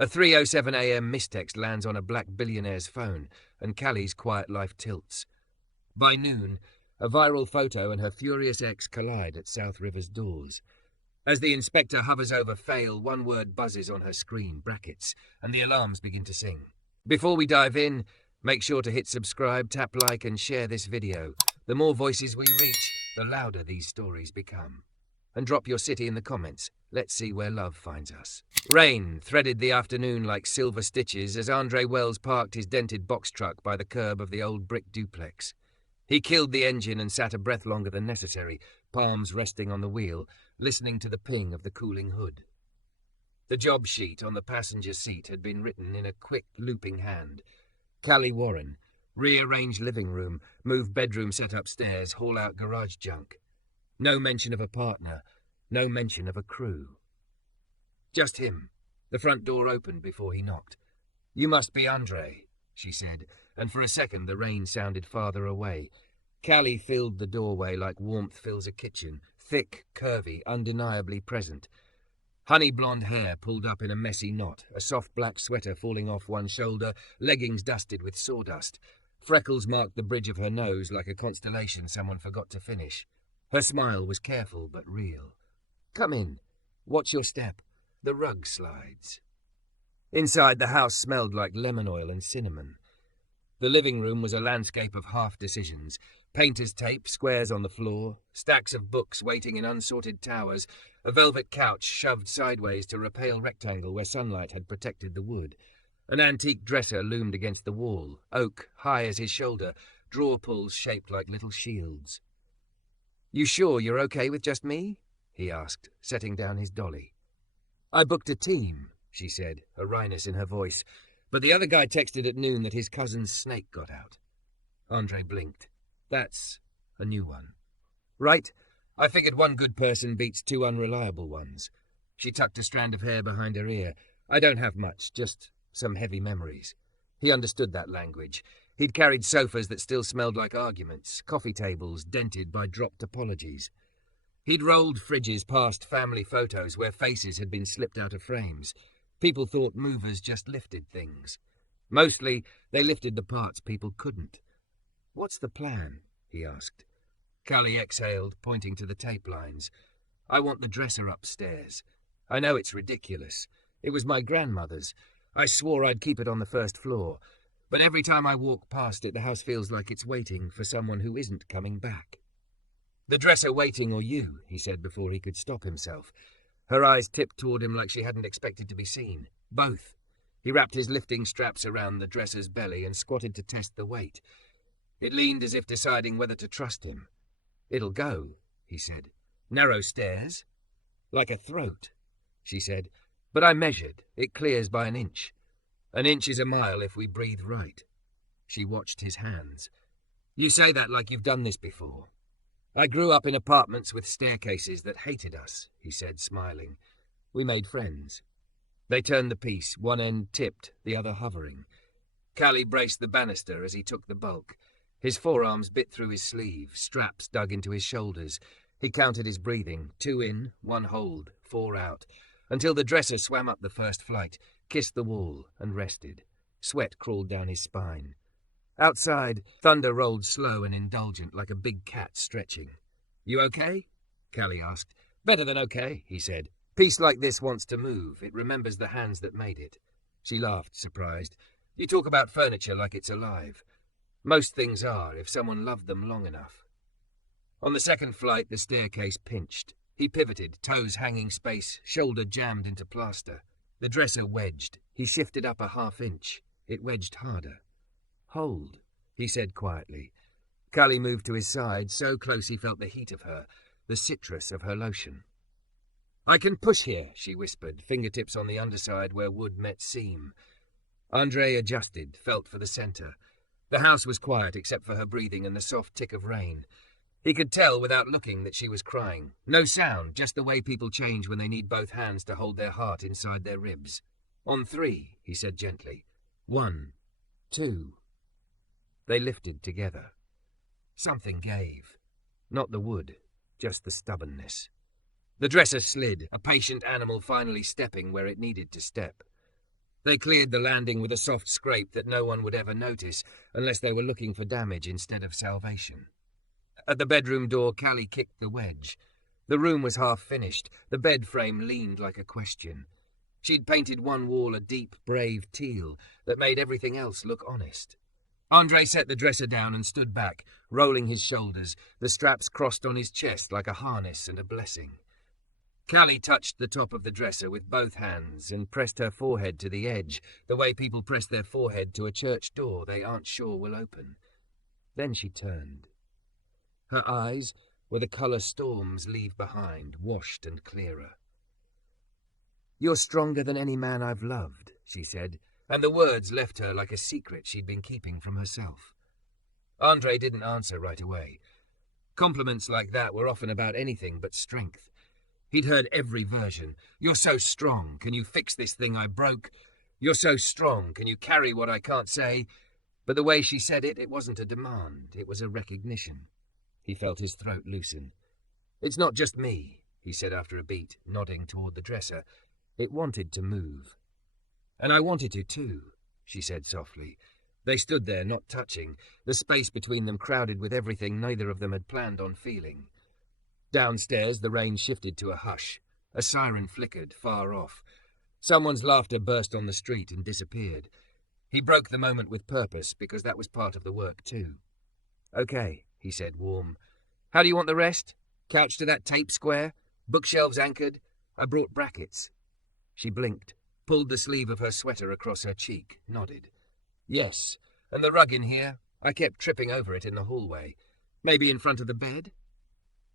A 3:07 a.m. mistext lands on a black billionaire's phone, and Callie's quiet life tilts. By noon, a viral photo and her furious ex collide at South River's doors. As the inspector hovers over fail, one word buzzes on her screen, brackets, and the alarms begin to sing. Before we dive in, make sure to hit subscribe, tap like, and share this video. The more voices we reach, the louder these stories become. And drop your city in the comments. Let's see where love finds us. Rain threaded the afternoon like silver stitches as Andre Wells parked his dented box truck by the curb of the old brick duplex. He killed the engine and sat a breath longer than necessary, palms resting on the wheel, listening to the ping of the cooling hood. The job sheet on the passenger seat had been written in a quick, looping hand. Callie Warren, rearrange living room, move bedroom set upstairs, haul out garage junk. No mention of a partner, no mention of a crew. Just him. The front door opened before he knocked. "You must be Andre," she said, and for a second the rain sounded farther away. Callie filled the doorway like warmth fills a kitchen, thick, curvy, undeniably present. Honey blonde hair pulled up in a messy knot, a soft black sweater falling off one shoulder, leggings dusted with sawdust. Freckles marked the bridge of her nose like a constellation someone forgot to finish. Her smile was careful but real. "Come in. Watch your step. The rug slides." Inside, the house smelled like lemon oil and cinnamon. The living room was a landscape of half-decisions. Painter's tape, squares on the floor, stacks of books waiting in unsorted towers, a velvet couch shoved sideways to a pale rectangle where sunlight had protected the wood. An antique dresser loomed against the wall, oak high as his shoulder, drawer pulls shaped like little shields. "You sure you're okay with just me?" he asked, setting down his dolly. "I booked a team," she said, a wryness in her voice, "but the other guy texted at noon that his cousin's snake got out." Andre blinked. "That's a new one." "Right. I figured one good person beats two unreliable ones." She tucked a strand of hair behind her ear. "I don't have much, just some heavy memories." He understood that language. He'd carried sofas that still smelled like arguments, coffee tables dented by dropped apologies. He'd rolled fridges past family photos where faces had been slipped out of frames. People thought movers just lifted things. Mostly, they lifted the parts people couldn't. "What's the plan?" he asked. Callie exhaled, pointing to the tape lines. "I want the dresser upstairs. I know it's ridiculous. It was my grandmother's. I swore I'd keep it on the first floor. But every time I walk past it, the house feels like it's waiting for someone who isn't coming back." "The dresser waiting or you," he said before he could stop himself. Her eyes tipped toward him like she hadn't expected to be seen. "Both." He wrapped his lifting straps around the dresser's belly and squatted to test the weight. It leaned as if deciding whether to trust him. "It'll go," he said. "Narrow stairs?" "Like a throat," she said. "But I measured. It clears by an inch. An inch is a mile if we breathe right." She watched his hands. "You say that like you've done this before." "I grew up in apartments with staircases that hated us," he said, smiling. "We made friends." They turned the piece, one end tipped, the other hovering. Callie braced the banister as he took the bulk. His forearms bit through his sleeve, straps dug into his shoulders. He counted his breathing, 2 in, 1 hold, 4 out, until the dresser swam up the first flight, kissed the wall, and rested. Sweat crawled down his spine. Outside, thunder rolled slow and indulgent like a big cat stretching. "You okay?" Callie asked. "Better than okay," he said. "Piece like this wants to move. It remembers the hands that made it." She laughed, surprised. "You talk about furniture like it's alive. Most things are, if someone loved them long enough." On the second flight, the staircase pinched. He pivoted, toes hanging space, shoulder jammed into plaster. The dresser wedged. He shifted up a half-inch. It wedged harder. "Hold," he said quietly. Callie moved to his side, so close he felt the heat of her, the citrus of her lotion. "I can push here," she whispered, fingertips on the underside where wood met seam. Andre adjusted, felt for the center. The house was quiet except for her breathing and the soft tick of rain. He could tell without looking that she was crying. No sound, just the way people change when they need both hands to hold their heart inside their ribs. "On 3, he said gently. 1, 2. They lifted together. Something gave. Not the wood, just the stubbornness. The dresser slid, a patient animal finally stepping where it needed to step. They cleared the landing with a soft scrape that no one would ever notice unless they were looking for damage instead of salvation. At the bedroom door, Callie kicked the wedge. The room was half finished. The bed frame leaned like a question. She'd painted one wall a deep, brave teal that made everything else look honest. Andre set the dresser down and stood back, rolling his shoulders, the straps crossed on his chest like a harness and a blessing. Callie touched the top of the dresser with both hands and pressed her forehead to the edge, the way people press their forehead to a church door they aren't sure will open. Then she turned. Her eyes were the colour storms leave behind, washed and clearer. "You're stronger than any man I've loved," she said, and the words left her like a secret she'd been keeping from herself. Andre didn't answer right away. Compliments like that were often about anything but strength. He'd heard every version. "You're so strong. Can you fix this thing I broke? You're so strong. Can you carry what I can't say?" But the way she said it, it wasn't a demand. It was a recognition. He felt his throat loosen. "It's not just me," he said after a beat, nodding toward the dresser. It wanted to move. "And I wanted to too," she said softly. They stood there, not touching, the space between them crowded with everything neither of them had planned on feeling. Downstairs, the rain shifted to a hush. A siren flickered, far off. Someone's laughter burst on the street and disappeared. He broke the moment with purpose, because that was part of the work too. "Okay," he said, warm. "How do you want the rest? Couch to that tape square? Bookshelves anchored? I brought brackets." She blinked, pulled the sleeve of her sweater across her cheek, nodded. "Yes, and the rug in here? I kept tripping over it in the hallway. Maybe in front of the bed?"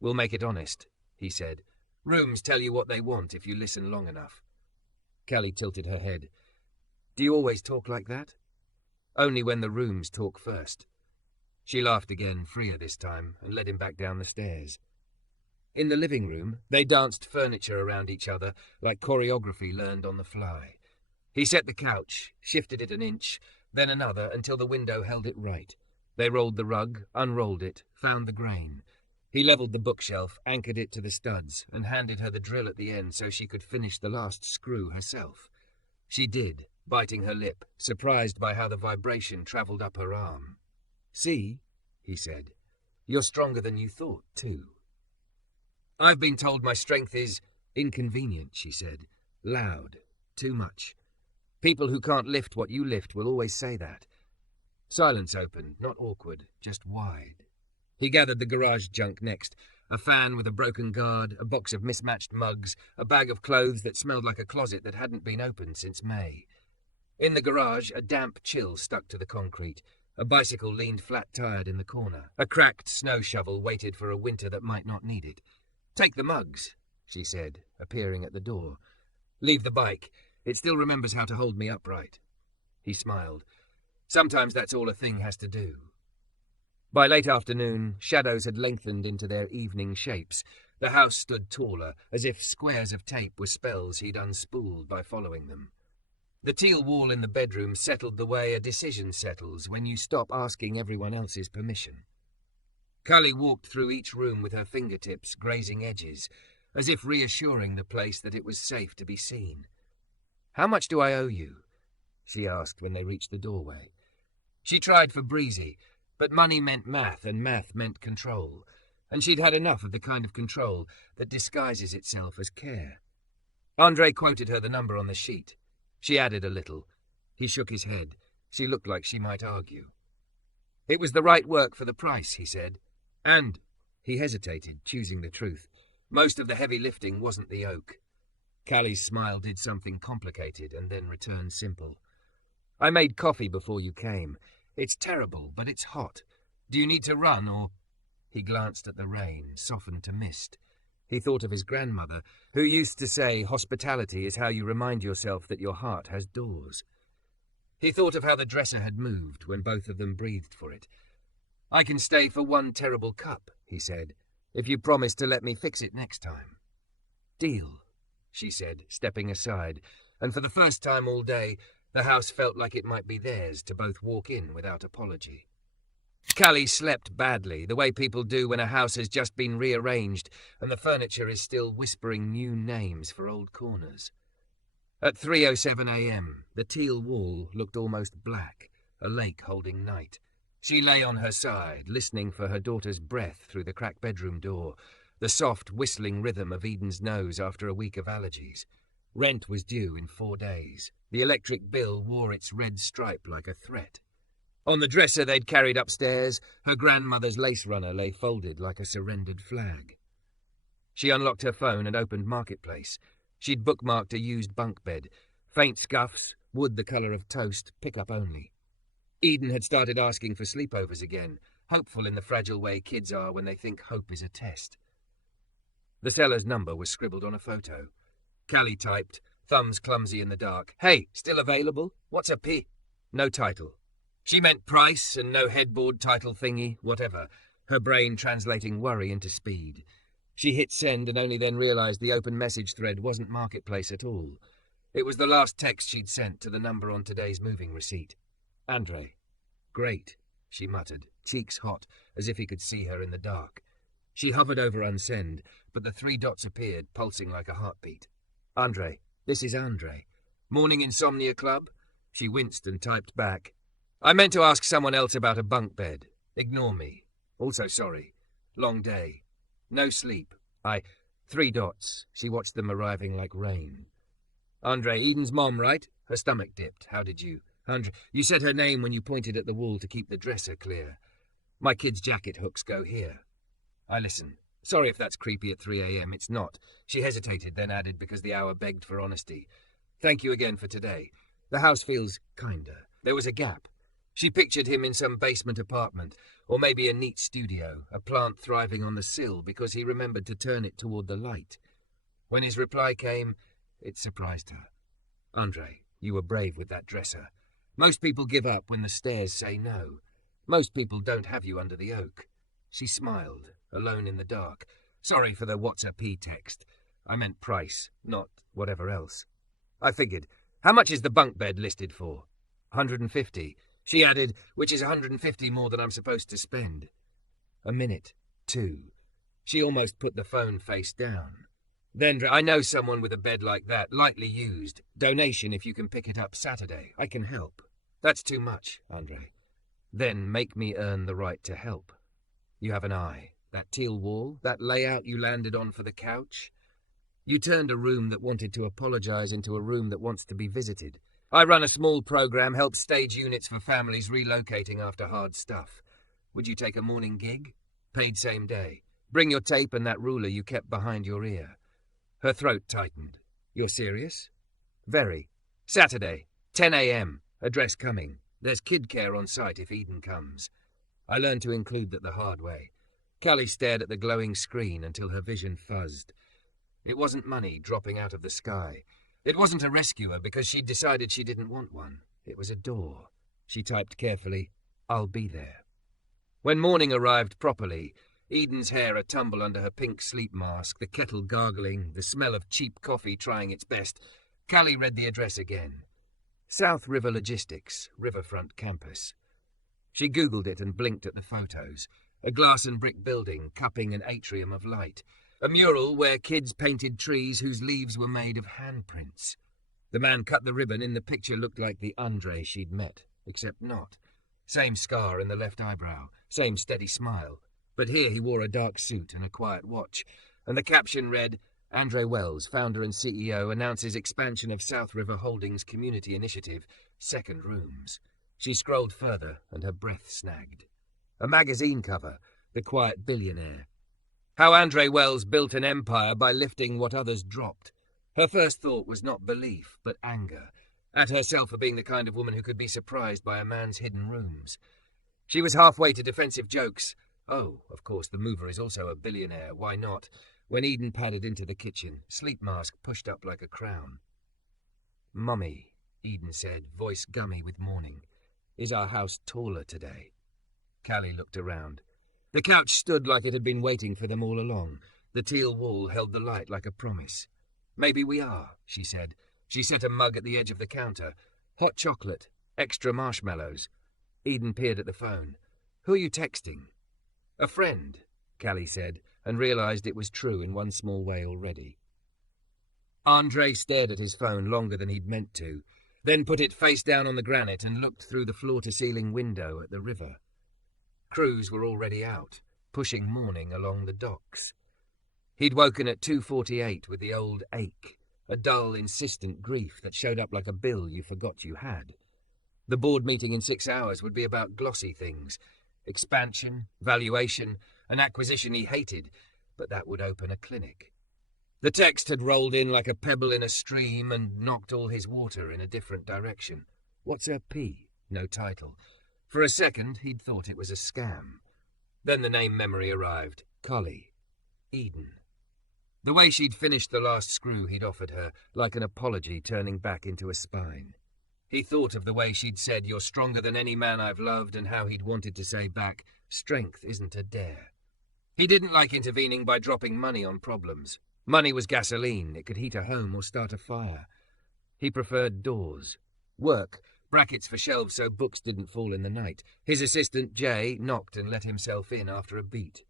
"We'll make it honest," he said. "Rooms tell you what they want if you listen long enough." Callie tilted her head. "Do you always talk like that?" "Only when the rooms talk first." She laughed again, freer this time, and led him back down the stairs. In the living room, they danced furniture around each other like choreography learned on the fly. He set the couch, shifted it an inch, then another until the window held it right. They rolled the rug, unrolled it, found the grain. He levelled the bookshelf, anchored it to the studs, and handed her the drill at the end so she could finish the last screw herself. She did, biting her lip, surprised by how the vibration travelled up her arm. "See," he said, "you're stronger than you thought, too." "I've been told my strength is inconvenient," she said. "Loud. Too much. People who can't lift what you lift will always say that." Silence opened, not awkward, just wide. He gathered the garage junk next. A fan with a broken guard, a box of mismatched mugs, a bag of clothes that smelled like a closet that hadn't been opened since May. In the garage, a damp chill stuck to the concrete. A bicycle leaned flat-tired in the corner. A cracked snow shovel waited for a winter that might not need it. "Take the mugs," she said, appearing at the door. "Leave the bike. It still remembers how to hold me upright." He smiled. "Sometimes that's all a thing has to do." By late afternoon, shadows had lengthened into their evening shapes. The house stood taller, as if squares of tape were spells he'd unspooled by following them. The teal wall in the bedroom settled the way a decision settles when you stop asking everyone else's permission. Callie walked through each room with her fingertips grazing edges, as if reassuring the place that it was safe to be seen. "How much do I owe you?" she asked when they reached the doorway. She tried for breezy, but money meant math and math meant control, and she'd had enough of the kind of control that disguises itself as care. Andre quoted her the number on the sheet. She added a little. He shook his head. She looked like she might argue. "It was the right work for the price," he said. "And," he hesitated, choosing the truth, "most of the heavy lifting wasn't the oak." Callie's smile did something complicated and then returned simple. "I made coffee before you came. It's terrible, but it's hot. Do you need to run, or—" He glanced at the rain, softened to mist. He thought of his grandmother, who used to say hospitality is how you remind yourself that your heart has doors. He thought of how the dresser had moved when both of them breathed for it. "I can stay for one terrible cup," he said, "if you promise to let me fix it next time." "Deal," she said, stepping aside, and for the first time all day, the house felt like it might be theirs to both walk in without apology. Callie slept badly, the way people do when a house has just been rearranged and the furniture is still whispering new names for old corners. At 3:07 a.m., the teal wall looked almost black, a lake holding night. She lay on her side, listening for her daughter's breath through the cracked bedroom door, the soft, whistling rhythm of Eden's nose after a week of allergies. Rent was due in 4 days. The electric bill wore its red stripe like a threat. On the dresser they'd carried upstairs, her grandmother's lace runner lay folded like a surrendered flag. She unlocked her phone and opened Marketplace. She'd bookmarked a used bunk bed. Faint scuffs, wood the colour of toast, pick-up only. Eden had started asking for sleepovers again, hopeful in the fragile way kids are when they think hope is a test. The seller's number was scribbled on a photo. Callie typed, thumbs clumsy in the dark. "Hey, still available? What's a P?" No title. She meant price and no headboard title thingy, whatever, her brain translating worry into speed. She hit send and only then realised the open message thread wasn't Marketplace at all. It was the last text she'd sent to the number on today's moving receipt. Andre. Great, she muttered, cheeks hot, as if he could see her in the dark. She hovered over unsend, but the 3 dots appeared, pulsing like a heartbeat. Andre. This is Andre. Morning insomnia club? She winced and typed back. I meant to ask someone else about a bunk bed. Ignore me. Also sorry. Long day. No sleep. 3 dots. She watched them arriving like rain. Andre, Eden's mom, right? Her stomach dipped. How did you? Andre, you said her name when you pointed at the wall to keep the dresser clear. My kid's jacket hooks go here. I listen. Sorry if that's creepy at 3 a.m. It's not. She hesitated, then added because the hour begged for honesty. Thank you again for today. The house feels kinder. There was a gap. She pictured him in some basement apartment, or maybe a neat studio, a plant thriving on the sill because he remembered to turn it toward the light. When his reply came, it surprised her. Andre, you were brave with that dresser. Most people give up when the stairs say no. Most people don't have you under the oak. She smiled, alone in the dark. Sorry for the what's a P text. I meant price, not whatever else. I figured, how much is the bunk bed listed for? 150. She added, which is 150 more than I'm supposed to spend. A minute, 2. She almost put the phone face down. Then, I know someone with a bed like that, lightly used. Donation if you can pick it up Saturday. I can help. That's too much, Andre. Then make me earn the right to help. You have an eye. That teal wall, that layout you landed on for the couch. You turned a room that wanted to apologize into a room that wants to be visited. I run a small program, help stage units for families relocating after hard stuff. Would you take a morning gig? Paid same day. Bring your tape and that ruler you kept behind your ear. Her throat tightened. You're serious? Very. Saturday, 10 a.m. Address coming. There's kid care on site if Eden comes. I learned to include that the hard way. Callie stared at the glowing screen until her vision fuzzed. It wasn't money dropping out of the sky. It wasn't a rescuer because she'd decided she didn't want one. It was a door. She typed carefully, I'll be there. When morning arrived properly, Eden's hair a tumble under her pink sleep mask, the kettle gargling, the smell of cheap coffee trying its best, Callie read the address again. South River Logistics, Riverfront Campus. She Googled it and blinked at the photos. A glass and brick building cupping an atrium of light. A mural where kids painted trees whose leaves were made of handprints. The man cut the ribbon in the picture looked like the Andre she'd met, except not. Same scar in the left eyebrow, same steady smile. But here he wore a dark suit and a quiet watch, and the caption read, Andre Wells, founder and CEO, announces expansion of South River Holdings Community Initiative, second rooms. She scrolled further, and her breath snagged. A magazine cover, The Quiet Billionaire. How Andre Wells built an empire by lifting what others dropped. Her first thought was not belief, but anger, at herself for being the kind of woman who could be surprised by a man's hidden rooms. She was halfway to defensive jokes. Oh, of course, the mover is also a billionaire, why not? When Eden padded into the kitchen, sleep mask pushed up like a crown. Mummy, Eden said, voice gummy with morning, is our house taller today? Callie looked around. The couch stood like it had been waiting for them all along. The teal wall held the light like a promise. Maybe we are, she said. She set a mug at the edge of the counter. Hot chocolate, extra marshmallows. Eden peered at the phone. Who are you texting? A friend, Callie said, and realised it was true in one small way already. Andre stared at his phone longer than he'd meant to, then put it face down on the granite and looked through the floor-to-ceiling window at the river. Crews were already out, pushing morning along the docks. He'd woken at 2:48 with the old ache, a dull, insistent grief that showed up like a bill you forgot you had. The board meeting in 6 hours would be about glossy things, expansion, valuation, an acquisition he hated, but that would open a clinic. The text had rolled in like a pebble in a stream and knocked all his water in a different direction. What's a P? No title. For a second, he'd thought it was a scam. Then the name memory arrived. Callie. Eden. The way she'd finished the last screw he'd offered her, like an apology turning back into a spine. He thought of the way she'd said, "You're stronger than any man I've loved," and how he'd wanted to say back, "Strength isn't a dare." He didn't like intervening by dropping money on problems. Money was gasoline. It could heat a home or start a fire. He preferred doors. Work, brackets for shelves so books didn't fall in the night. His assistant, Jay, knocked and let himself in after a beat.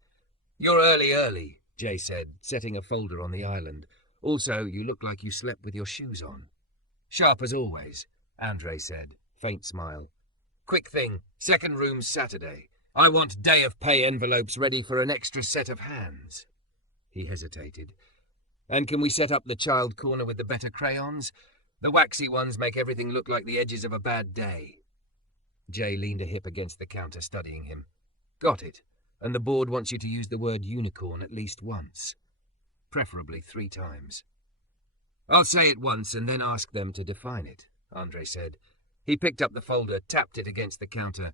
"You're early," Jay said, setting a folder on the island. "Also, you look like you slept with your shoes on." "Sharp as always," Andre said, faint smile. "Quick thing, second room's Saturday. I want day of pay envelopes ready for an extra set of hands." He hesitated. "And can we set up the child corner with the better crayons? The waxy ones make everything look like the edges of a bad day." Jay leaned a hip against the counter, studying him. "Got it. And the board wants you to use the word unicorn at least once. Preferably 3 times. "I'll say it once and then ask them to define it," Andre said. He picked up the folder, tapped it against the counter,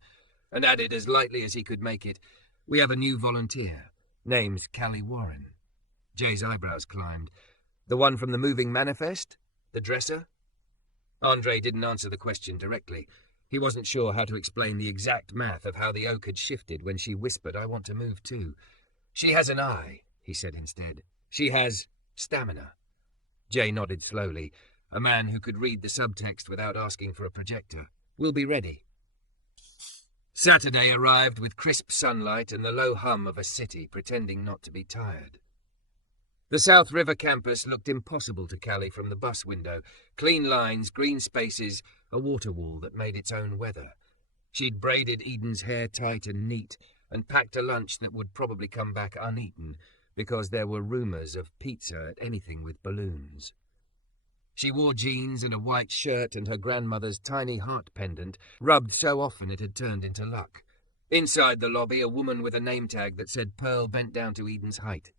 and added as lightly as he could make it, "We have a new volunteer. Name's Callie Warren." Jay's eyebrows climbed. "The one from the moving manifest? The dresser?" Andre didn't answer the question directly. He wasn't sure how to explain the exact math of how the oak had shifted when she whispered, "I want to move too." "She has an eye," he said instead. "She has stamina." Jay nodded slowly, a man who could read the subtext without asking for a projector. "We'll be ready." Saturday arrived with crisp sunlight and the low hum of a city pretending not to be tired. The South River campus looked impossible to Callie from the bus window. Clean lines, green spaces, a water wall that made its own weather. She'd braided Eden's hair tight and neat and packed a lunch that would probably come back uneaten because there were rumours of pizza at anything with balloons. She wore jeans and a white shirt and her grandmother's tiny heart pendant, rubbed so often it had turned into luck. Inside the lobby, a woman with a name tag that said Pearl bent down to Eden's height.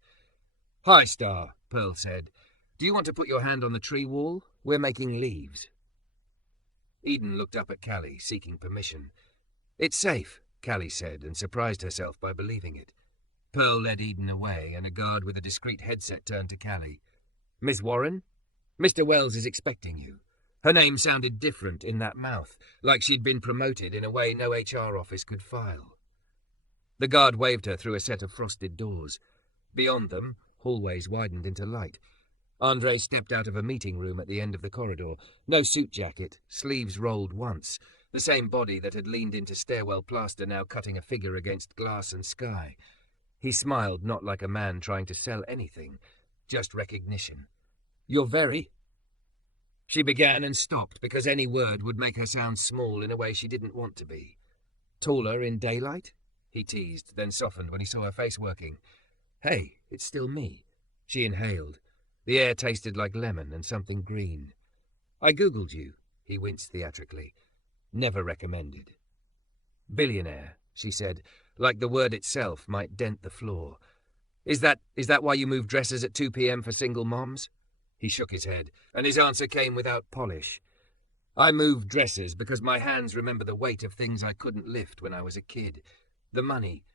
"Hi, Star," Pearl said. "Do you want to put your hand on the tree wall? We're making leaves." Eden looked up at Callie, seeking permission. "It's safe," Callie said, and surprised herself by believing it. Pearl led Eden away, and a guard with a discreet headset turned to Callie. "Miss Warren? Mr. Wells is expecting you." Her name sounded different in that mouth, like she'd been promoted in a way no HR office could file. The guard waved her through a set of frosted doors. Beyond them, hallways widened into light. Andre stepped out of a meeting room at the end of the corridor. No suit jacket, sleeves rolled once, the same body that had leaned into stairwell plaster now cutting a figure against glass and sky. He smiled, not like a man trying to sell anything, just recognition. "You're very—" She began and stopped because any word would make her sound small in a way she didn't want to be. "Taller in daylight?" he teased, then softened when he saw her face working. "Hey, it's still me." She inhaled. The air tasted like lemon and something green. "I googled you," he winced theatrically. "Never recommended." "Billionaire," she said, like the word itself might dent the floor. Is that why you move dresses at 2 p.m. for single moms?" He shook his head, and his answer came without polish. "I move dresses because my hands remember the weight of things I couldn't lift when I was a kid. The money."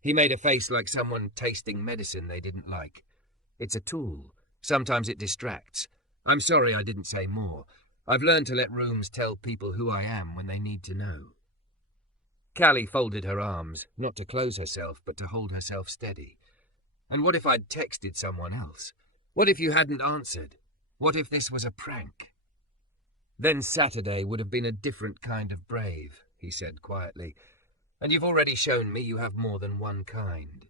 He made a face like someone tasting medicine they didn't like. "It's a tool. Sometimes it distracts. I'm sorry I didn't say more. I've learned to let rooms tell people who I am when they need to know." Callie folded her arms, not to close herself, but to hold herself steady. "And what if I'd texted someone else? What if you hadn't answered? What if this was a prank?" "Then Saturday would have been a different kind of brave," he said quietly. "And you've already shown me you have more than one kind."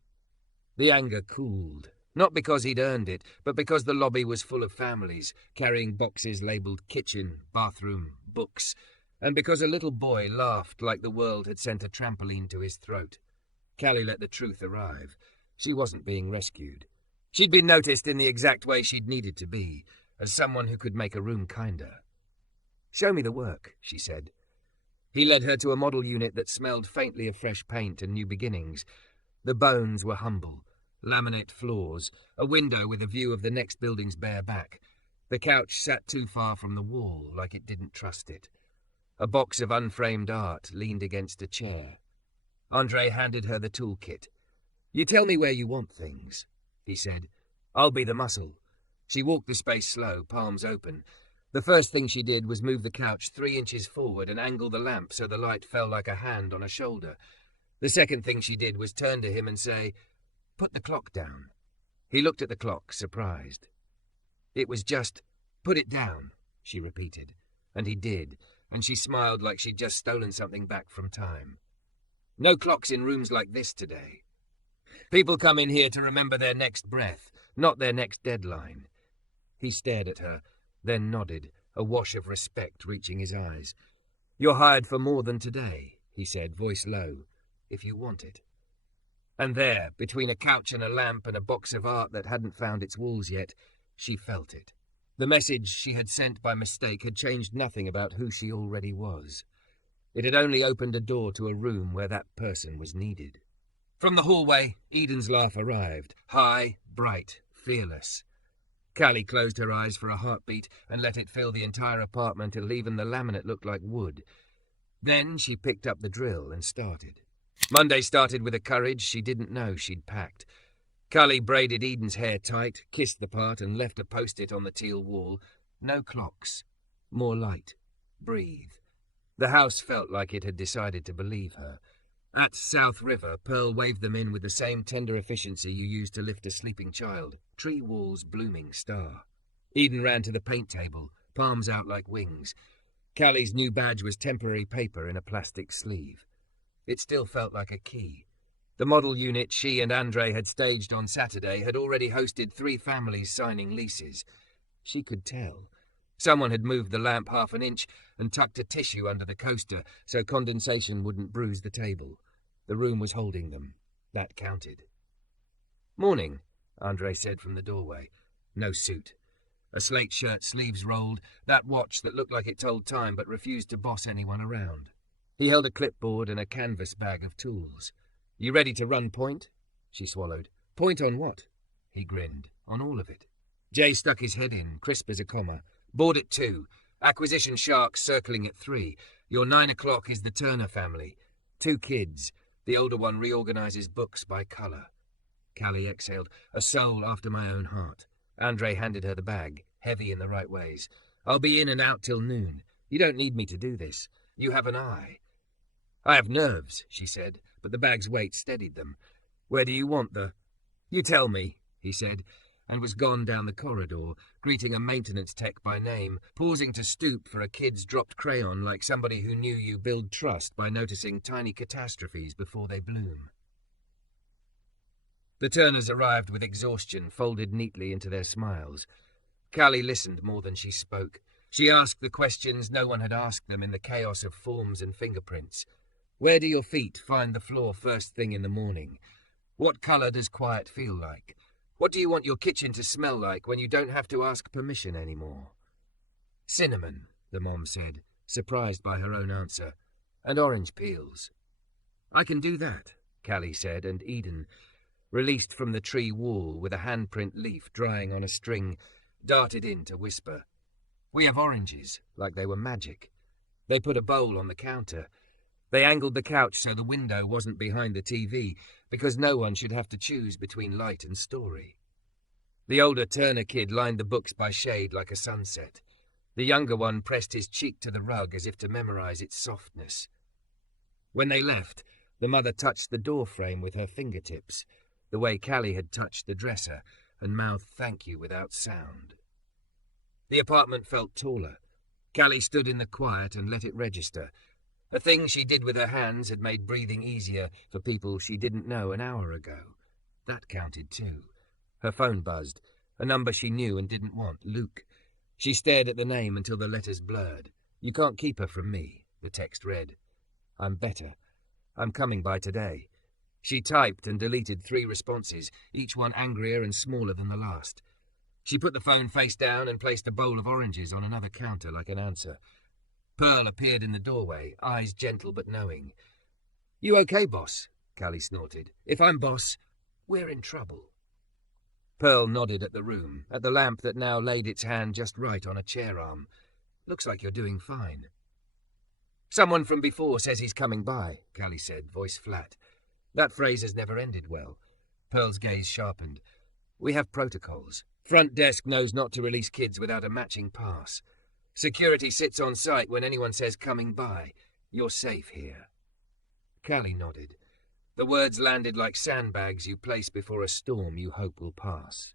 The anger cooled. Not because he'd earned it, but because the lobby was full of families, carrying boxes labelled kitchen, bathroom, books, and because a little boy laughed like the world had sent a trampoline to his throat. Callie let the truth arrive. She wasn't being rescued. She'd been noticed in the exact way she'd needed to be, as someone who could make a room kinder. "Show me the work," she said. He led her to a model unit that smelled faintly of fresh paint and new beginnings. The bones were humble. Laminate floors, a window with a view of the next building's bare back. The couch sat too far from the wall, like it didn't trust it. A box of unframed art leaned against a chair. Andre handed her the toolkit. "You tell me where you want things," he said. "I'll be the muscle." She walked the space slow, palms open. The first thing she did was move the couch 3 inches forward and angle the lamp so the light fell like a hand on a shoulder. The second thing she did was turn to him and say, "Put the clock down." He looked at the clock, surprised. It was just, "Put it down," she repeated. And he did, and she smiled like she'd just stolen something back from time. No clocks in rooms like this today. People come in here to remember their next breath, not their next deadline. He stared at her, then nodded, a wash of respect reaching his eyes. "You're hired for more than today," he said, voice low, "if you want it." And there, between a couch and a lamp and a box of art that hadn't found its walls yet, she felt it. The message she had sent by mistake had changed nothing about who she already was. It had only opened a door to a room where that person was needed. From the hallway, Eden's laugh arrived, high, bright, fearless. Callie closed her eyes for a heartbeat and let it fill the entire apartment till even the laminate looked like wood. Then she picked up the drill and started. Monday started with a courage she didn't know she'd packed. Callie braided Eden's hair tight, kissed the part, and left a post-it on the teal wall. No clocks. More light. Breathe. The house felt like it had decided to believe her. At South River, Pearl waved them in with the same tender efficiency you use to lift a sleeping child. Tree walls blooming star. Eden ran to the paint table, palms out like wings. Callie's new badge was temporary paper in a plastic sleeve. It still felt like a key. The model unit she and Andre had staged on Saturday had already hosted 3 families signing leases. She could tell. Someone had moved the lamp half an inch and tucked a tissue under the coaster so condensation wouldn't bruise the table. The room was holding them. That counted. "Morning," Andre said from the doorway. No suit. A slate shirt, sleeves rolled, that watch that looked like it told time but refused to boss anyone around. He held a clipboard and a canvas bag of tools. "You ready to run point?" She swallowed. "Point on what?" He grinned. "On all of it." Jay stuck his head in, crisp as a comma. "Board at 2. Acquisition sharks circling at 3. Your 9 o'clock is the Turner family. 2 kids. The older one reorganizes books by colour." Callie exhaled. "A soul after my own heart." Andre handed her the bag, heavy in the right ways. "I'll be in and out till noon. You don't need me to do this. You have an eye." "I have nerves," she said, but the bag's weight steadied them. "Where do you want the—" "You tell me," he said, and was gone down the corridor, greeting a maintenance tech by name, pausing to stoop for a kid's dropped crayon like somebody who knew you build trust by noticing tiny catastrophes before they bloom. The Turners arrived with exhaustion folded neatly into their smiles. Callie listened more than she spoke. She asked the questions no one had asked them in the chaos of forms and fingerprints. Where do your feet find the floor first thing in the morning? What colour does quiet feel like? What do you want your kitchen to smell like when you don't have to ask permission anymore? "Cinnamon," the mom said, surprised by her own answer. "And orange peels." "I can do that," Callie said, and Eden, released from the tree wall with a handprint leaf drying on a string, darted in to whisper. "We have oranges," like they were magic. They put a bowl on the counter. They angled the couch so the window wasn't behind the TV, because no one should have to choose between light and story. The older Turner kid lined the books by shade like a sunset. The younger one pressed his cheek to the rug as if to memorize its softness. When they left, the mother touched the door frame with her fingertips, the way Callie had touched the dresser, and mouthed thank you without sound. The apartment felt taller. Callie stood in the quiet and let it register. A thing she did with her hands had made breathing easier for people she didn't know an hour ago. That counted too. Her phone buzzed. A number she knew and didn't want, Luke. She stared at the name until the letters blurred. "You can't keep her from me," the text read. "I'm better. I'm coming by today." She typed and deleted 3 responses, each one angrier and smaller than the last. She put the phone face down and placed a bowl of oranges on another counter like an answer. Pearl appeared in the doorway, eyes gentle but knowing. "You okay, boss?" Callie snorted. "If I'm boss, we're in trouble." Pearl nodded at the room, at the lamp that now laid its hand just right on a chair arm. "Looks like you're doing fine." "Someone from before says he's coming by," Callie said, voice flat. That phrase has never ended well. Pearl's gaze sharpened. "We have protocols. Front desk knows not to release kids without a matching pass. Security sits on site when anyone says coming by. You're safe here." Callie nodded. The words landed like sandbags you place before a storm you hope will pass.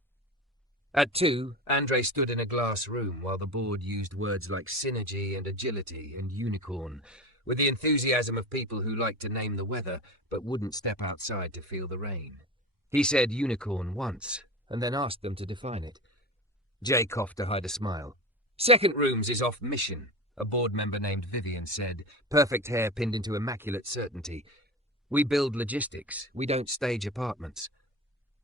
At 2, Andre stood in a glass room while the board used words like synergy and agility and unicorn, with the enthusiasm of people who like to name the weather but wouldn't step outside to feel the rain. He said unicorn once, and then asked them to define it. Jay coughed to hide a smile. "Second rooms is off mission," a board member named Vivian said, perfect hair pinned into immaculate certainty. "We build logistics. We don't stage apartments."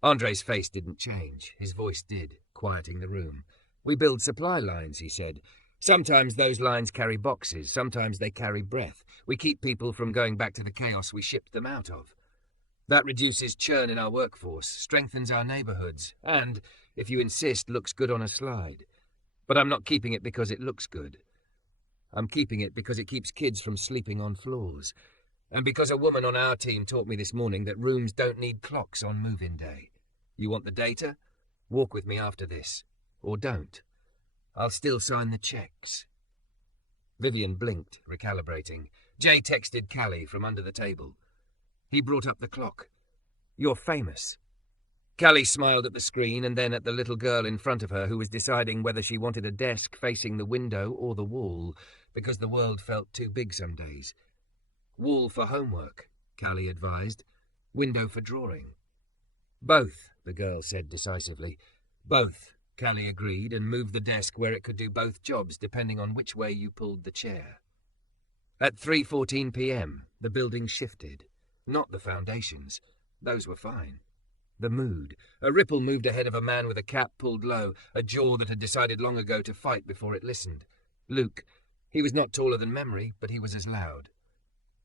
Andre's face didn't change. His voice did, quieting the room. "We build supply lines," he said. "Sometimes those lines carry boxes. Sometimes they carry breath. We keep people from going back to the chaos we shipped them out of. That reduces churn in our workforce, strengthens our neighborhoods, and, if you insist, looks good on a slide. But I'm not keeping it because it looks good. I'm keeping it because it keeps kids from sleeping on floors. And because a woman on our team taught me this morning that rooms don't need clocks on move-in day. You want the data? Walk with me after this. Or don't. I'll still sign the checks." Vivian blinked, recalibrating. Jay texted Callie from under the table. He brought up the clock. "You're famous." Callie smiled at the screen and then at the little girl in front of her who was deciding whether she wanted a desk facing the window or the wall, because the world felt too big some days. "Wall for homework," Callie advised. "Window for drawing." "Both," the girl said decisively. "Both," Callie agreed and moved the desk where it could do both jobs depending on which way you pulled the chair. At 3:14 p.m., the building shifted. Not the foundations. Those were fine. The mood. A ripple moved ahead of a man with a cap pulled low, a jaw that had decided long ago to fight before it listened. Luke. He was not taller than memory, but he was as loud.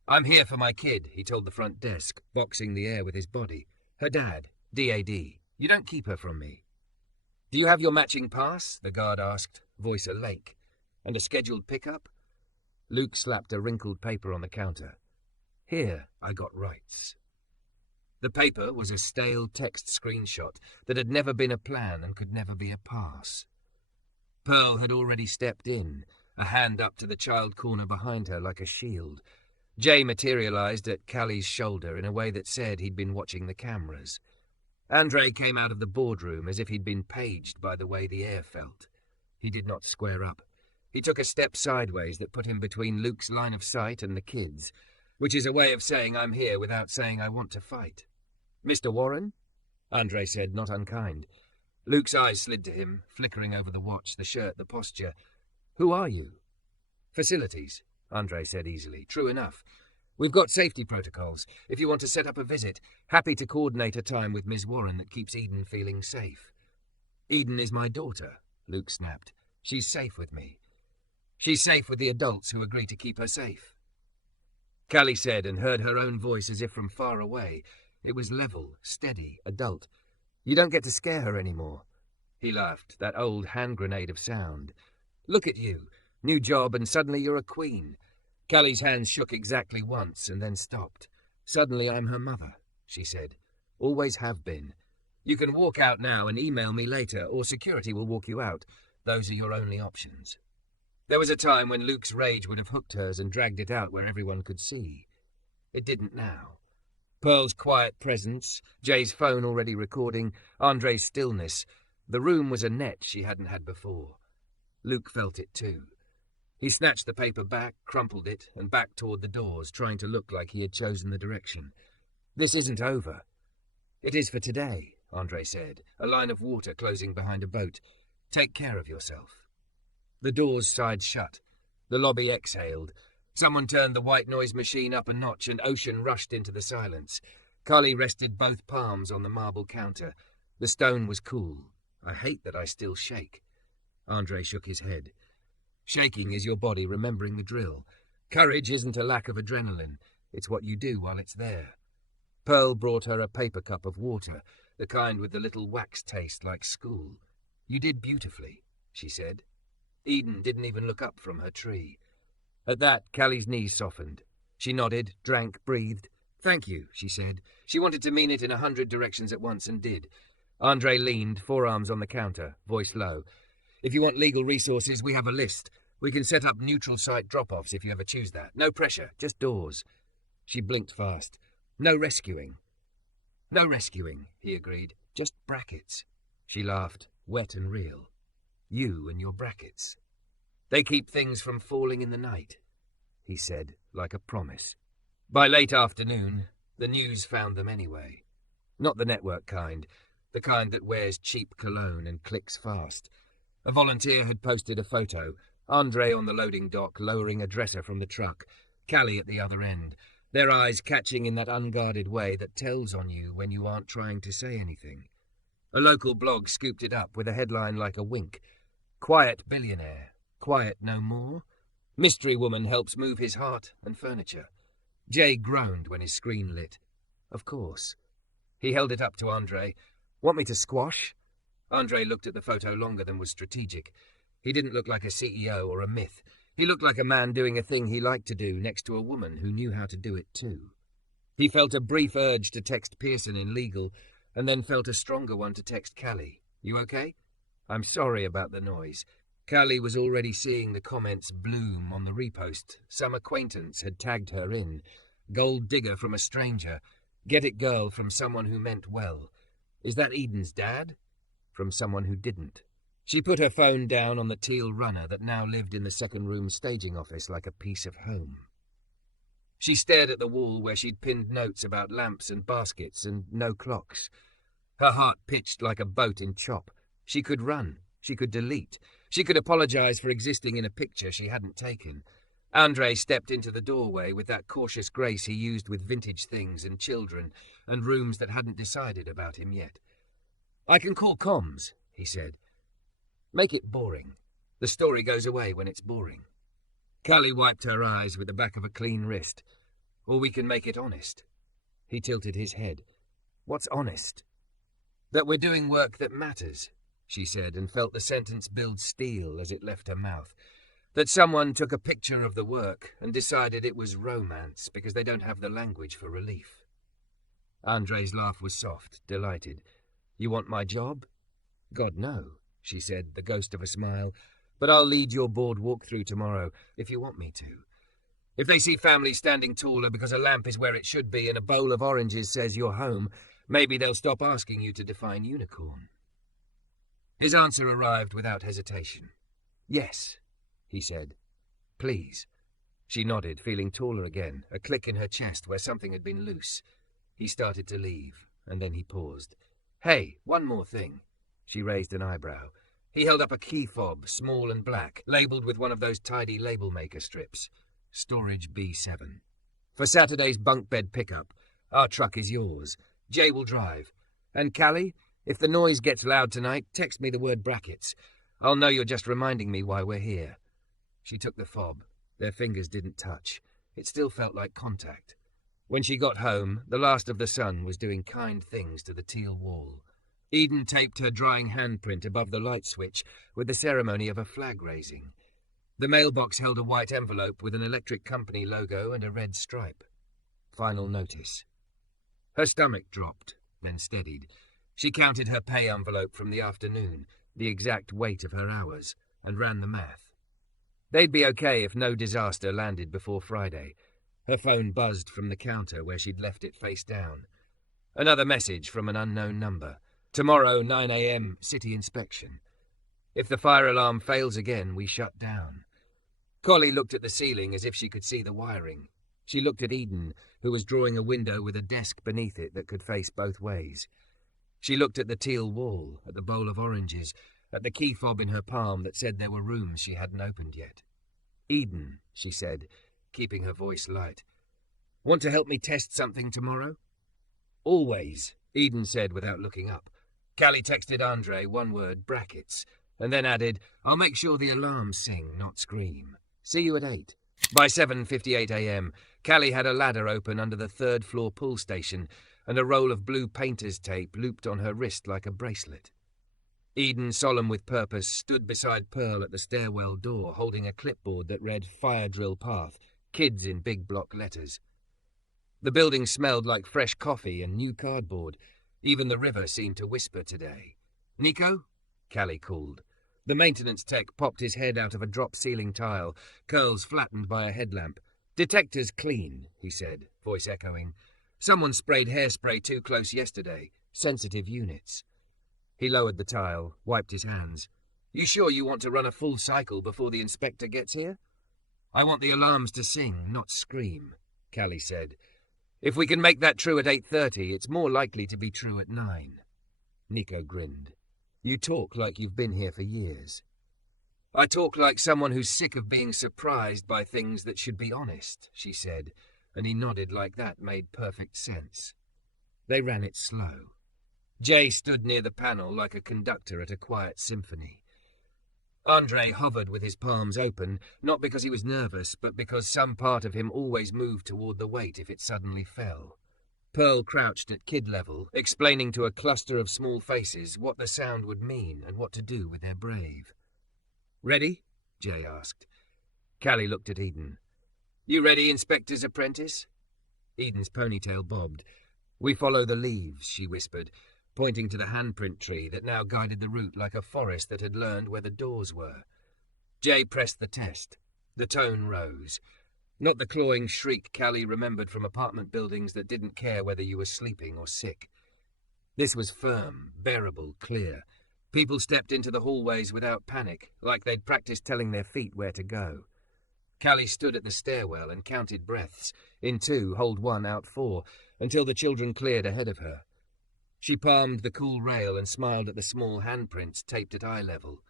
"I'm here for my kid," he told the front desk, boxing the air with his body. "Her dad, DAD. You don't keep her from me." "Do you have your matching pass?" the guard asked, voice elate. "And a scheduled pickup?" Luke slapped a wrinkled paper on the counter. "Here, I got rights." The paper was a stale text screenshot that had never been a plan and could never be a pass. Pearl had already stepped in, a hand up to the child corner behind her like a shield. Jay materialized at Callie's shoulder in a way that said he'd been watching the cameras. Andre came out of the boardroom as if he'd been paged by the way the air felt. He did not square up. He took a step sideways that put him between Luke's line of sight and the kids, which is a way of saying I'm here without saying I want to fight. "Mr. Warren?" Andre said, not unkind. Luke's eyes slid to him, flickering over the watch, the shirt, the posture. "Who are you?" "Facilities," Andre said easily. "True enough. We've got safety protocols. If you want to set up a visit, happy to coordinate a time with Ms. Warren that keeps Eden feeling safe." "Eden is my daughter," Luke snapped. "She's safe with me. She's safe with the adults who agree to keep her safe." Callie said and heard her own voice as if from far away. It was level, steady, adult. "You don't get to scare her anymore." He laughed, that old hand grenade of sound. "Look at you. New job and suddenly you're a queen." Callie's hands shook exactly once and then stopped. "Suddenly I'm her mother," she said. "Always have been. You can walk out now and email me later, or security will walk you out. Those are your only options." There was a time when Luke's rage would have hooked hers and dragged it out where everyone could see. It didn't now. Pearl's quiet presence, Jay's phone already recording, Andre's stillness. The room was a net she hadn't had before. Luke felt it too. He snatched the paper back, crumpled it, and backed toward the doors, trying to look like he had chosen the direction. "This isn't over. It is for today, Andre said, a line of water closing behind a boat. Take care of yourself. The doors sighed shut. The lobby exhaled. Someone turned the white noise machine up a notch and Ocean rushed into the silence. Callie rested both palms on the marble counter. The stone was cool. I hate that I still shake. Andre shook his head. Shaking is your body remembering the drill. Courage isn't a lack of adrenaline. It's what you do while it's there. Pearl brought her a paper cup of water, the kind with the little wax taste like school. You did beautifully, she said. Eden didn't even look up from her tree. At that, Callie's knees softened. She nodded, drank, breathed. Thank you, she said. She wanted to mean it in 100 directions at once and did. Andre leaned, forearms on the counter, voice low. If you want legal resources, we have a list. We can set up neutral site drop-offs if you ever choose that. No pressure, just doors. She blinked fast. No rescuing. No rescuing, he agreed. Just brackets. She laughed, wet and real. You and your brackets. They keep things from falling in the night, he said, like a promise. By late afternoon, the news found them anyway. Not the network kind, the kind that wears cheap cologne and clicks fast. A volunteer had posted a photo, Andre on the loading dock lowering a dresser from the truck, Callie at the other end, their eyes catching in that unguarded way that tells on you when you aren't trying to say anything. A local blog scooped it up with a headline like a wink. Quiet billionaire. Quiet no more. Mystery woman helps move his heart and furniture. Jay groaned when his screen lit. Of course. He held it up to Andre. Want me to squash? Andre looked at the photo longer than was strategic. He didn't look like a CEO or a myth. He looked like a man doing a thing he liked to do next to a woman who knew how to do it too. He felt a brief urge to text Pearson in legal, and then felt a stronger one to text Callie. You okay? I'm sorry about the noise. Callie was already seeing the comments bloom on the repost. Some acquaintance had tagged her in. Gold digger from a stranger. Get it girl from someone who meant well. Is that Eden's dad? From someone who didn't. She put her phone down on the teal runner that now lived in the second-room staging office like a piece of home. She stared at the wall where she'd pinned notes about lamps and baskets and no clocks. Her heart pitched like a boat in chop. She could run. She could delete. She could apologize for existing in a picture she hadn't taken. Andre stepped into the doorway with that cautious grace he used with vintage things and children and rooms that hadn't decided about him yet. I can call comms, he said. Make it boring. The story goes away when it's boring. Callie wiped her eyes with the back of a clean wrist. Or we can make it honest. He tilted his head. What's honest? That we're doing work that matters, she said, and felt the sentence build steel as it left her mouth. That someone took a picture of the work and decided it was romance because they don't have the language for relief. Andre's laugh was soft, delighted. You want my job? God, no, she said, the ghost of a smile. But I'll lead your board walkthrough tomorrow, if you want me to. If they see families standing taller because a lamp is where it should be and a bowl of oranges says you're home, maybe they'll stop asking you to define unicorn. His answer arrived without hesitation. Yes, he said. Please. She nodded, feeling taller again, a click in her chest where something had been loose. He started to leave, and then he paused. Hey, one more thing. She raised an eyebrow. He held up a key fob, small and black, labelled with one of those tidy label maker strips. Storage B7. For Saturday's bunk bed pickup, our truck is yours. Jay will drive. And Callie, if the noise gets loud tonight, text me the word brackets. I'll know you're just reminding me why we're here. She took the fob. Their fingers didn't touch. It still felt like contact. When she got home, the last of the sun was doing kind things to the teal wall. Eden taped her drying handprint above the light switch with the ceremony of a flag raising. The mailbox held a white envelope with an electric company logo and a red stripe. Final notice. Her stomach dropped, then steadied. She counted her pay envelope from the afternoon, the exact weight of her hours, and ran the math. They'd be okay if no disaster landed before Friday. Her phone buzzed from the counter where she'd left it face down. Another message from an unknown number. Tomorrow, 9 a.m., city inspection. If the fire alarm fails again, we shut down. Callie looked at the ceiling as if she could see the wiring. She looked at Eden, who was drawing a window with a desk beneath it that could face both ways. She looked at the teal wall, at the bowl of oranges, at the key fob in her palm that said there were rooms she hadn't opened yet. "Eden," she said, keeping her voice light. "Want to help me test something tomorrow?" "Always," Eden said without looking up. Callie texted Andre one word, brackets, and then added, "I'll make sure the alarms sing, not scream. See you at 8. By 7:58 a.m., Callie had a ladder open under the third-floor pull station and a roll of blue painter's tape looped on her wrist like a bracelet. Eden, solemn with purpose, stood beside Pearl at the stairwell door, holding a clipboard that read "Fire Drill Path, Kids" in big block letters. The building smelled like fresh coffee and new cardboard. Even the river seemed to whisper today. "Nico?" Callie called. The maintenance tech popped his head out of a drop-ceiling tile, curls flattened by a headlamp. "Detector's clean," he said, voice echoing. "Someone sprayed hairspray too close yesterday. Sensitive units." He lowered the tile, wiped his hands. "You sure you want to run a full cycle before the inspector gets here?" "I want the alarms to sing, not scream," Callie said. "If we can make that true at 8:30, it's more likely to be true at 9. Nico grinned. "You talk like you've been here for years." "I talk like someone who's sick of being surprised by things that should be honest," she said, and he nodded like that made perfect sense. They ran it slow. Jay stood near the panel like a conductor at a quiet symphony. Andre hovered with his palms open, not because he was nervous, but because some part of him always moved toward the weight if it suddenly fell. Pearl crouched at kid level, explaining to a cluster of small faces what the sound would mean and what to do with their brave. "Ready?" Jay asked. Callie looked at Eden. "You ready, Inspector's apprentice?" Eden's ponytail bobbed. "We follow the leaves," she whispered, pointing to the handprint tree that now guided the route like a forest that had learned where the doors were. Jay pressed the test. The tone rose. Not the clawing shriek Callie remembered from apartment buildings that didn't care whether you were sleeping or sick. This was firm, bearable, clear. People stepped into the hallways without panic, like they'd practiced telling their feet where to go. Callie stood at the stairwell and counted breaths. In 2, hold 1, out 4, until the children cleared ahead of her. She palmed the cool rail and smiled at the small handprints taped at eye level.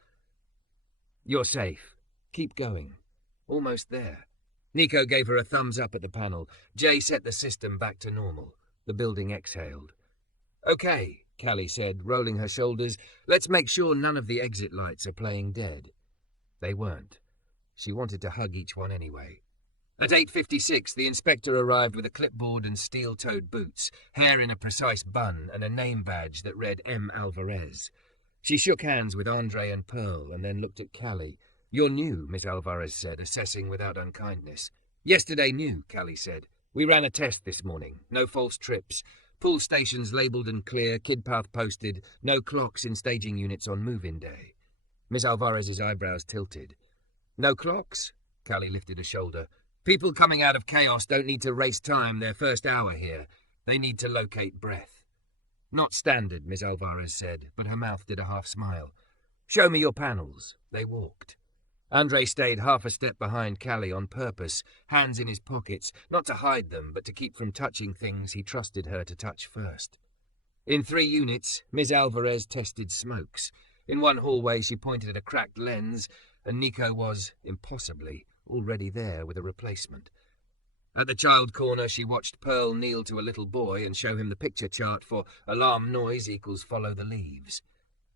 "You're safe. Keep going. Almost there." Nico gave her a thumbs up at the panel. Jay set the system back to normal. The building exhaled. "Okay," Callie said, rolling her shoulders. "Let's make sure none of the exit lights are playing dead." They weren't. She wanted to hug each one anyway. At 8:56, the inspector arrived with a clipboard and steel-toed boots, hair in a precise bun, and a name badge that read M. Alvarez. She shook hands with Andre and Pearl, and then looked at Callie. "You're new," Miss Alvarez said, assessing without unkindness. "Yesterday new," Callie said. "We ran a test this morning. No false trips. Pool stations labelled and clear, kid path posted, no clocks in staging units on move-in day." Miss Alvarez's eyebrows tilted. "No clocks?" Callie lifted a shoulder. "People coming out of chaos don't need to race time their first hour here. They need to locate breath." "Not standard," Miss Alvarez said, but her mouth did a half-smile. "Show me your panels." They walked. Andre stayed half a step behind Callie on purpose, hands in his pockets, not to hide them, but to keep from touching things he trusted her to touch first. In 3 units, Miss Alvarez tested smokes. In one hallway she pointed at a cracked lens, and Nico was, impossibly, already there with a replacement. At the child corner, she watched Pearl kneel to a little boy and show him the picture chart for alarm noise equals follow the leaves.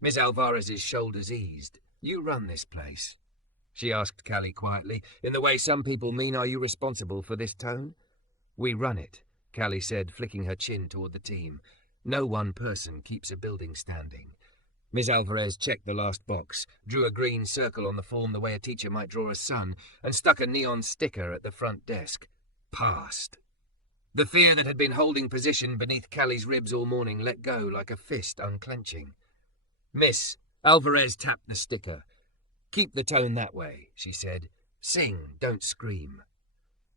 Miss Alvarez's shoulders eased. "You run this place?" she asked Callie quietly, in the way some people mean, "Are you responsible for this tone?" "We run it," Callie said, flicking her chin toward the team. "No one person keeps a building standing." Miss Alvarez checked the last box, drew a green circle on the form the way a teacher might draw a sun, and stuck a neon sticker at the front desk. Passed. The fear that had been holding position beneath Callie's ribs all morning let go like a fist unclenching. Miss Alvarez tapped the sticker. "Keep the tone that way," she said. "Sing, don't scream."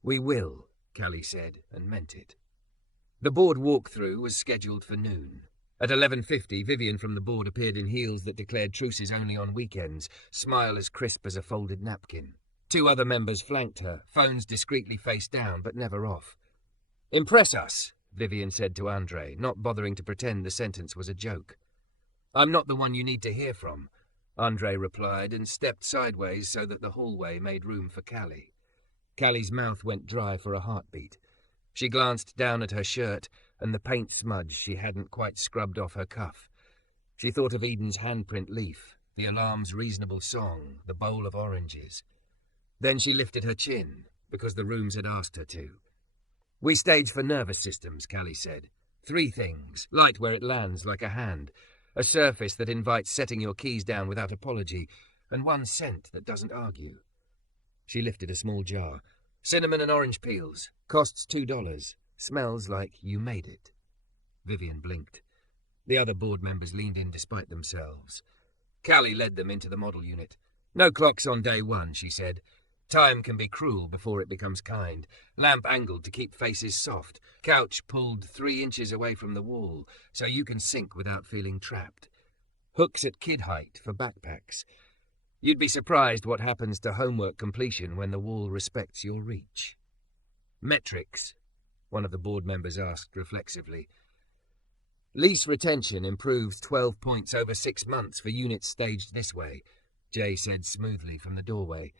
"We will," Callie said, and meant it. The board walk-through was scheduled for noon. At 11:50, Vivian from the board appeared in heels that declared truces only on weekends, smile as crisp as a folded napkin. 2 other members flanked her, phones discreetly face down but never off. "Impress us," Vivian said to Andre, not bothering to pretend the sentence was a joke. "I'm not the one you need to hear from," Andre replied and stepped sideways so that the hallway made room for Callie. Callie's mouth went dry for a heartbeat. She glanced down at her shirt and the paint smudge she hadn't quite scrubbed off her cuff. She thought of Eden's handprint leaf, the alarm's reasonable song, the bowl of oranges. Then she lifted her chin, because the rooms had asked her to. "We stage for nervous systems," Callie said. "3 things. Light where it lands like a hand, a surface that invites setting your keys down without apology, and 1 scent that doesn't argue." She lifted a small jar. "Cinnamon and orange peels. Costs $2. Smells like you made it." Vivian blinked. The other board members leaned in despite themselves. Callie led them into the model unit. "No clocks on day 1, she said. Time can be cruel before it becomes kind. Lamp angled to keep faces soft. Couch pulled 3 inches away from the wall, so you can sink without feeling trapped. Hooks at kid height for backpacks. You'd be surprised what happens to homework completion when the wall respects your reach." "Metrics?" one of the board members asked reflexively. "Lease retention improves 12 points over 6 months for units staged this way," Jay said smoothly from the doorway.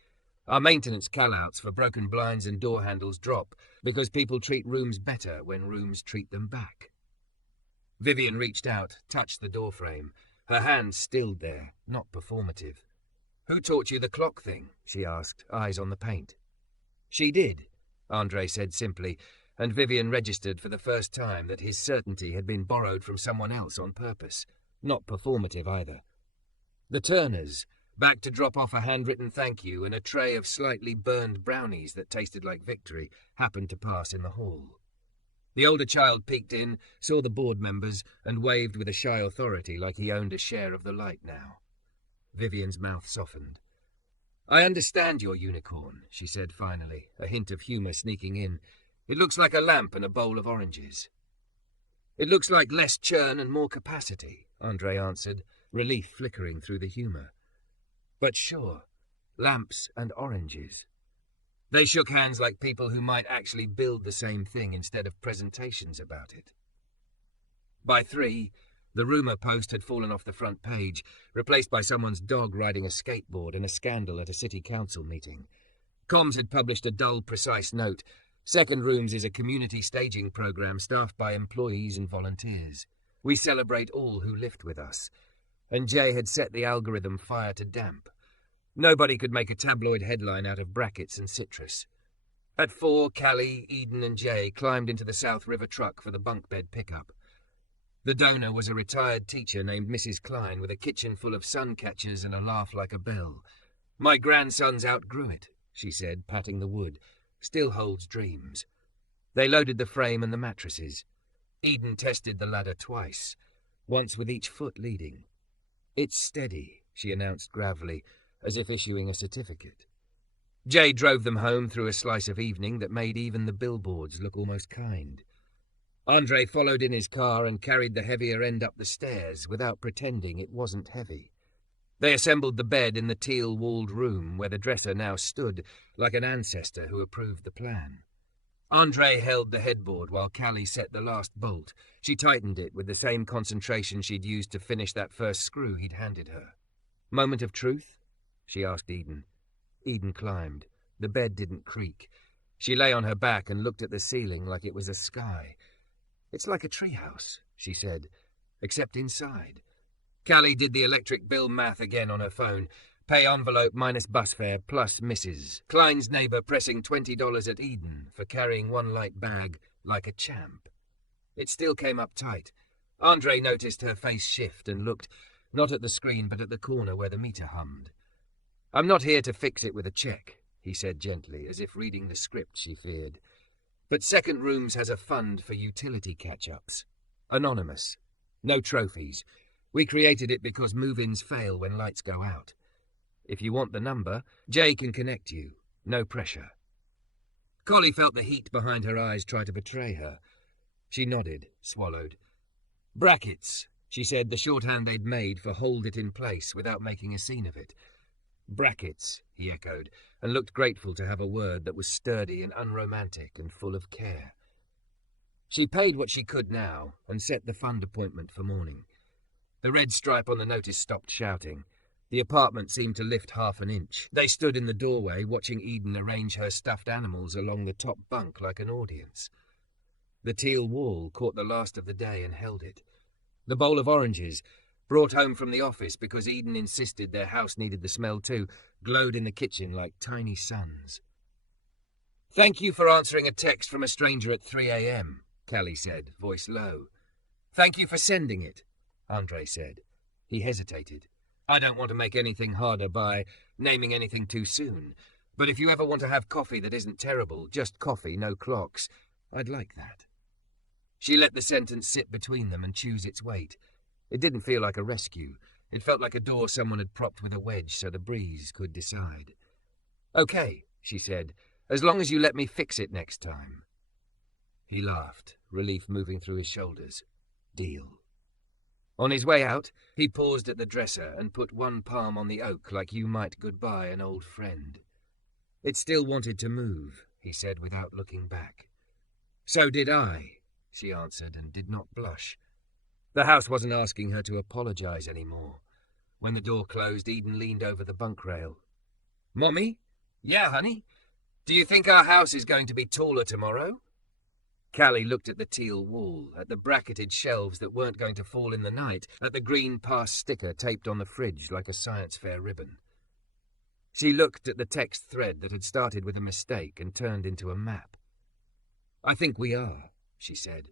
"Our maintenance callouts for broken blinds and door handles drop because people treat rooms better when rooms treat them back." Vivian reached out, touched the doorframe. Her hand stilled there, not performative. "Who taught you the clock thing?" she asked, eyes on the paint. "She did," Andre said simply, and Vivian registered for the first time that his certainty had been borrowed from someone else on purpose, not performative either. The Turners, back to drop off a handwritten thank you and a tray of slightly burned brownies that tasted like victory, happened to pass in the hall. The older child peeked in, saw the board members, and waved with a shy authority like he owned a share of the light now. Vivian's mouth softened. "I understand your unicorn," she said finally, a hint of humour sneaking in. "It looks like a lamp and a bowl of oranges." "It looks like less churn and more capacity," Andre answered, relief flickering through the humour. "But sure, lamps and oranges." They shook hands like people who might actually build the same thing instead of presentations about it. By 3, the rumour post had fallen off the front page, replaced by someone's dog riding a skateboard and a scandal at a city council meeting. Comms had published a dull, precise note. "Second Rooms is a community staging program staffed by employees and volunteers. We celebrate all who lift with us." And Jay had set the algorithm fire to damp. Nobody could make a tabloid headline out of brackets and citrus. At 4, Callie, Eden and Jay climbed into the South River truck for the bunk bed pickup. The donor was a retired teacher named Mrs. Klein with a kitchen full of sun catchers and a laugh like a bell. "My grandsons outgrew it," she said, patting the wood. "Still holds dreams." They loaded the frame and the mattresses. Eden tested the ladder twice, once with each foot leading. "It's steady," she announced gravely, as if issuing a certificate. Jay drove them home through a slice of evening that made even the billboards look almost kind. Andre followed in his car and carried the heavier end up the stairs without pretending it wasn't heavy. They assembled the bed in the teal-walled room where the dresser now stood, like an ancestor who approved the plan. Andre held the headboard while Callie set the last bolt. She tightened it with the same concentration she'd used to finish that first screw he'd handed her. "Moment of truth?" she asked Eden. Eden climbed. The bed didn't creak. She lay on her back and looked at the ceiling like it was a sky. "It's like a treehouse," she said, "except inside." Callie did the electric bill math again on her phone. Pay envelope minus bus fare plus Mrs. Klein's neighbour pressing $20 at Eden for carrying one light bag like a champ. It still came up tight. Andre noticed her face shift and looked, not at the screen but at the corner where the meter hummed. "I'm not here to fix it with a check," he said gently, as if reading the script she feared. "But Second Rooms has a fund for utility catch-ups. Anonymous. No trophies. We created it because move-ins fail when lights go out. If you want the number, Jay can connect you. No pressure." Callie felt the heat behind her eyes try to betray her. She nodded, swallowed. "Brackets," she said, the shorthand they'd made for hold it in place without making a scene of it. "Brackets," he echoed, and looked grateful to have a word that was sturdy and unromantic and full of care. She paid what she could now and set the fund appointment for morning. The red stripe on the notice stopped shouting. The apartment seemed to lift half an inch. They stood in the doorway watching Eden arrange her stuffed animals along the top bunk like an audience. The teal wall caught the last of the day and held it. The bowl of oranges, brought home from the office because Eden insisted their house needed the smell too, glowed in the kitchen like tiny suns. "Thank you for answering a text from a stranger at 3 a.m., Callie said, voice low. "Thank you for sending it," Andre said. He hesitated. "I don't want to make anything harder by naming anything too soon, but if you ever want to have coffee that isn't terrible, just coffee, no clocks, I'd like that." She let the sentence sit between them and choose its weight. It didn't feel like a rescue. It felt like a door someone had propped with a wedge so the breeze could decide. "Okay," she said, "as long as you let me fix it next time." He laughed, relief moving through his shoulders. Deal. On his way out, he paused at the dresser and put one palm on the oak like you might goodbye an old friend. "It still wanted to move," he said without looking back. "So did I," she answered and did not blush. The house wasn't asking her to apologize anymore. When the door closed, Eden leaned over the bunk rail. "Mommy? Yeah, honey? Do you think our house is going to be taller tomorrow?" Callie looked at the teal wall, at the bracketed shelves that weren't going to fall in the night, at the green pass sticker taped on the fridge like a science fair ribbon. She looked at the text thread that had started with a mistake and turned into a map. "I think we are," she said.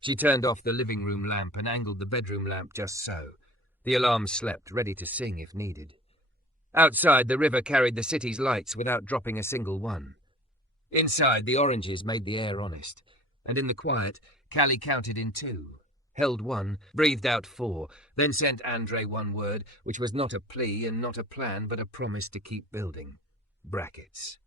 She turned off the living room lamp and angled the bedroom lamp just so. The alarm slept, ready to sing if needed. Outside, the river carried the city's lights without dropping a single one. Inside, the oranges made the air honest. And in the quiet, Callie counted in 2, held 1, breathed out 4, then sent Andre one word, which was not a plea and not a plan, but a promise to keep building. Brackets.